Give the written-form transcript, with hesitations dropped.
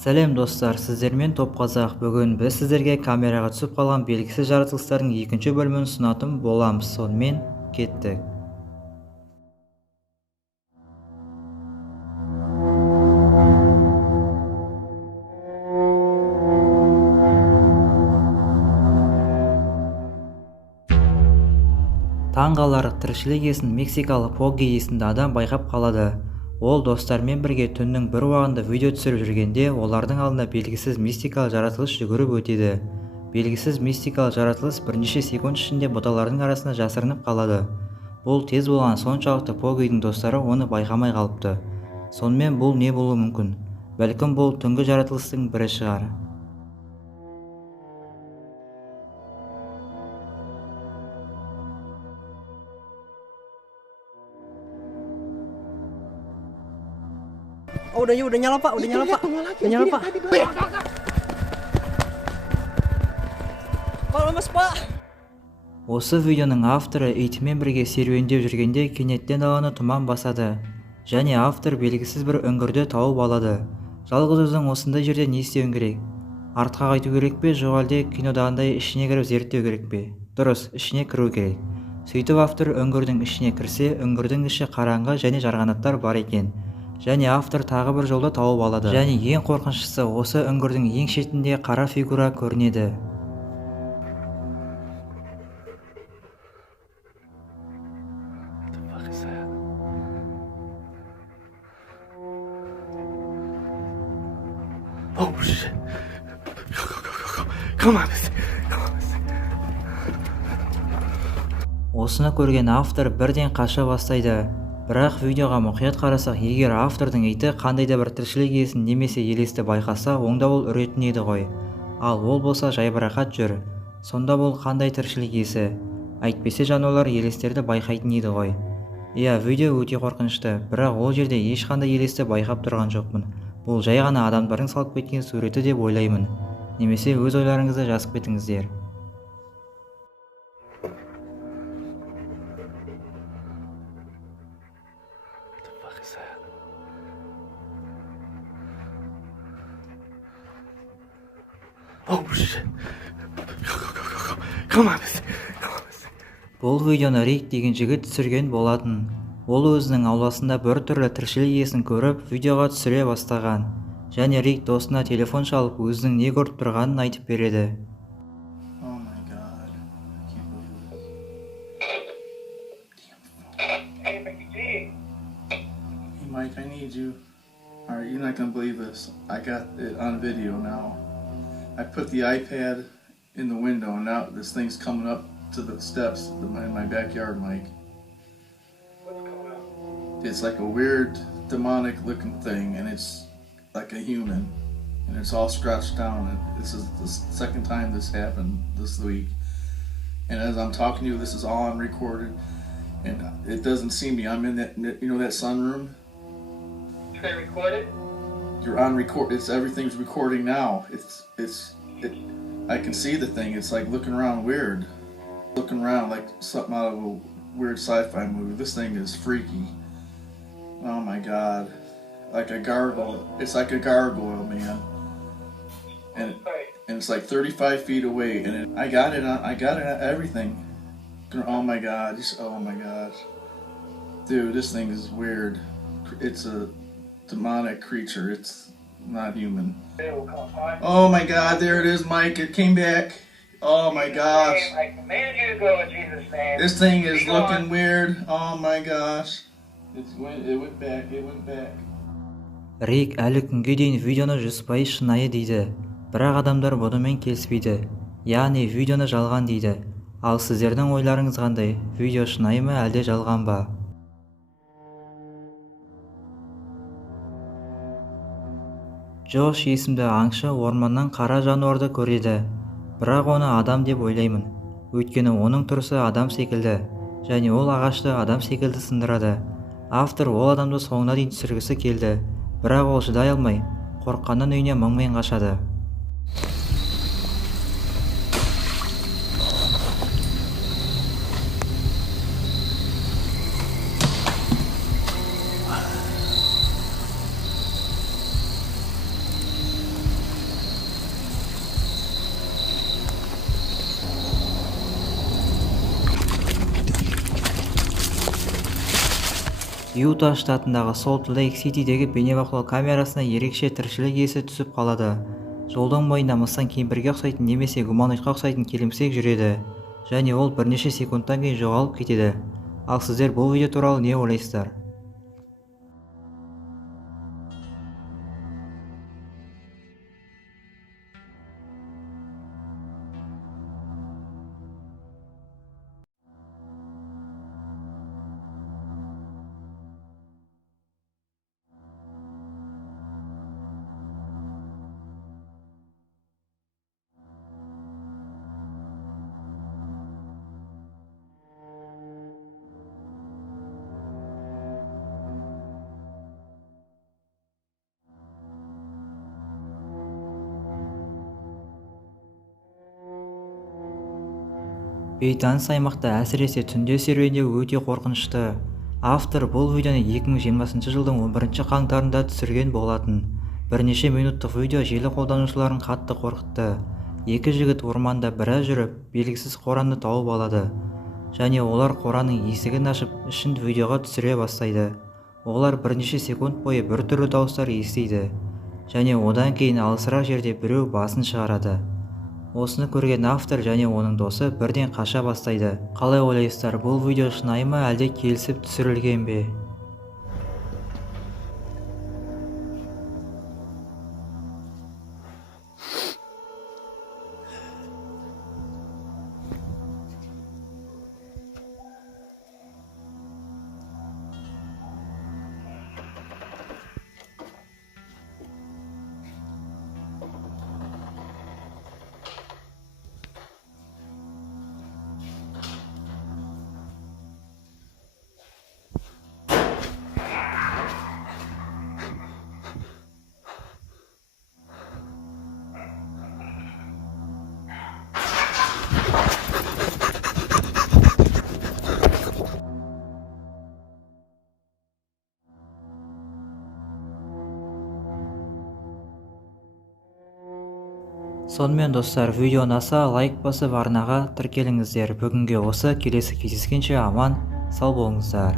Сәлем достар, сіздермен Топқазақ. Бүгін біз сіздерге камераға түсіп қалған белгісіз жаратылыстардың екінші бөлімін ұсынатын боламыз. Сонымен кеттік. Таңғалар тіршілік иесін мексикалық Поги есімді адам байқап қалады. Ол достармен бірге түннің бір уағында видео түсіріп жүргенде олардың алдына белгісіз мистикалық жаратылыс жүгіріп өтеді. Белгісіз мистикалық жаратылыс бірнеше секунд ішінде бұталардың арасында жасырынып қалады. Бұл тез болған соншалықты Погидің достары оны байқамай қалыпты. Сонымен бұл не болуы мүмкін? Бәлкім бұл түнгі жаратылыстың бірі шығар. Oh, udah nyala pak, udah nyala pak. Боламыз pak. Осы видеоның авторы итімен бірге серуендеп жүргенде кенеттен даланы тұман басады. Және автор белгісіз бір үңгірді тауып алады. Жалғыз өзің осындай жерде не істеуің керек? Артқа қайту керек пе, жоқ әлде кинодағындай ішіне кіріп зерттеу керек пе? Дұрыс, ішіне кіру керек. Сөйтіп автор үңгірдің ішіне кірсе, үңгірдің іші қараңғы және жарғанаттар бар екен. Және автор тағы бір жолды тауып алады. Және ең қорқыншысы, осы үңгірдің ең шетінде қара фигура көрінеді. Осыны көрген автор бірден қаша бастайды. Бірақ видеоға мұқият қарасақ, егер автордың иті қандай да бір тіршілік иесін немесе елесті байқаса, онда ол үретін еді ғой. Ал ол болса жайбарақат жүр. Сонда бұл қандай тіршілік иесі? Әйтпесе жануарлар елестерді байқайтын еді ғой. Иә, видео өте қорқынышты, бірақ ол жерде ешқандай елесті байқап тұрған жоқпын. Бұл жай ғана адамдардың салып кеткен суреті деп ойлаймын. Немесе өз ойларыңызды жазып кетіңіздер. Бұл видеоны Рик деген жігіт түсірген болатын. Ол өзінің ауласында бір түрлі тіршілік иесін көріп, видеоға түсіре бастаған. Және Рик досына телефон шалып, өзінің не көріп тұрғанын айтып береді. Mike, I need you. Alright, you're not gonna believe this. I got it on video now. I put the iPad in the window and now this thing's coming up to the steps in my backyard, Mike. What's going on? It's like a weird demonic looking thing and it's like a human and it's all scratched down and this is the second time this happened this week. And as I'm talking to you, this is all on recorded and it doesn't see me. I'm in that, you know, that sunroom? Should I record it? You're on record. Everything's recording now. I can see the thing. It's like looking around weird. Looking around like something out of a weird sci-fi movie. This thing is freaky. Oh my god. Like a gargoyle. It's like a gargoyle, man. And it's like 35 feet away. And I got it on everything. Oh my god. Oh my gosh. Dude, this thing is weird. It's a demonic creature. It's not human. Oh my god, there it is, Mike. It came back. Oh my gosh. I command you to go in Jesus' name. This thing is looking weird. Oh my gosh. It went back. Рик әлі күнге дейін видеоны 100% шынайы дейді. Бірақ адамдар бұнымен келіспейді. Яғни видеоны жалған дейді. Ал сіздердің ойларыңыз қандай? Видео шынайы ма әлде жалған ба? Джош есімді аңшы орманнан қара жануарды көреді. Бірақ оны адам деп ойлаймын. Өйткені оның тұрысы адам секілді. Және ол ағашты адам секілді сындырады. Автор ол адамды соңына дейін түсіргісі келді. Бірақ ол шыдай алмай, қорыққаннан үйіне мұңмен қашады. Юта штатындағы Солт Лейк Ситидегі бейнебақылау камерасына ерекше тіршілік иесі түсіп қалады. Жолдың бойында мысың кемпірге ұқсайтын немесе гуманоидқа ұқсайтын келімсек жүреді, және ол бірнеше секундтан кейін жоғалып кетеді. Ал сіздер бұл видео туралы не ойлайсыздар? Бейтаныс аймақта әсіресе түнде серуендеу өте қорқынышты. Автор бұл видеоны 2020 жылдың 11 қаңтарында түсірген болатын. Бірнеше минуттық видео желі қолданушыларын қатты қорқытты. Екі жігіт орманда біраз жүріп, белгісіз қоранды тауып алады. Және олар қораның есігін ашып, ішін видеоға түсіре бастайды. Олар бірнеше секунд бойы біртүрлі дауыстар естиді. Және одан кейін алысырақ жерде біреу басын шығарады. Осыны көрген автор және оның досы бірден қаша бастайды. Қалай ойлайсыздар, бұл видео шынайы ма әлде келісіп түсірілген бе? Сонымен достар, видео ұнаса, лайк басып арнаға тіркеліңіздер. Бүгінге осы, келесі кездескенше аман, сау болыңыздар.